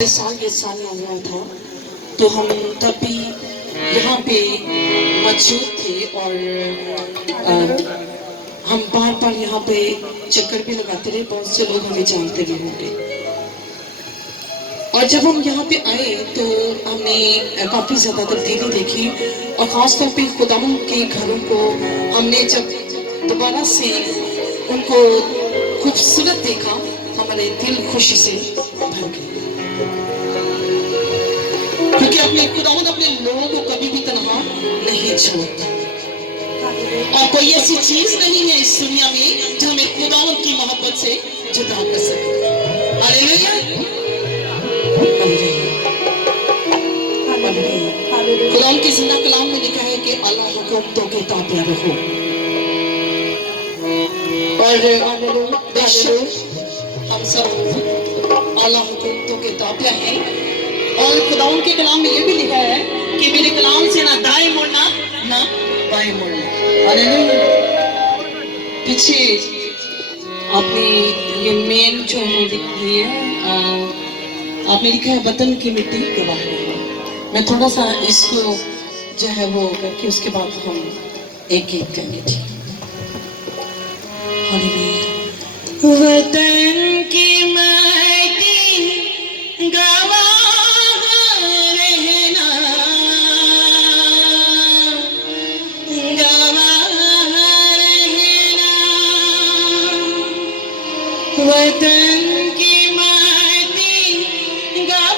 साल ये साल हुआ था तो हम तब भी यहाँ पे मौजूद थे और हम बार बार यहाँ पे चक्कर भी लगाते रहे। बहुत से लोग हमें जानते भी होंगे। और जब हम यहाँ पे आए तो हमने काफी ज्यादा तब्दीली देखी और खासतौर पे खुदावन के घरों को हमने जब दोबारा से उनको खूबसूरत देखा, हमारे दिल खुशी से भर गए, क्योंकि अपने खुदावंद अपने लोगों को कभी भी तन्हा नहीं छोड़ता। और कोई ऐसी चीज नहीं है इस दुनिया में जो हमें खुदावंद की मोहब्बत से जुदा कर सके। हालेलुया, खुदावंद के जिंदा कलाम में लिखा है कि अल्लाह हुक्म के ताबे रहो। और बेशक हम सब अल्लाह हुक्म के ताबे हैं। और खुदावंद के कलाम में ये भी लिखा है कि मेरे कलाम से ना दाएं मुड़ना ना बाएं मुड़ना। हालेलुया। पीछे आपने ये मेन जो है लिखी है, आपने लिखा है वतन की मिट्टी गवाह है। मैं थोड़ा सा इसको जो है वो करके उसके बाद हम एक गीत गाएंगे। हालेलुया। वतन की मिट्टी गवाह वतन की माटी गवाह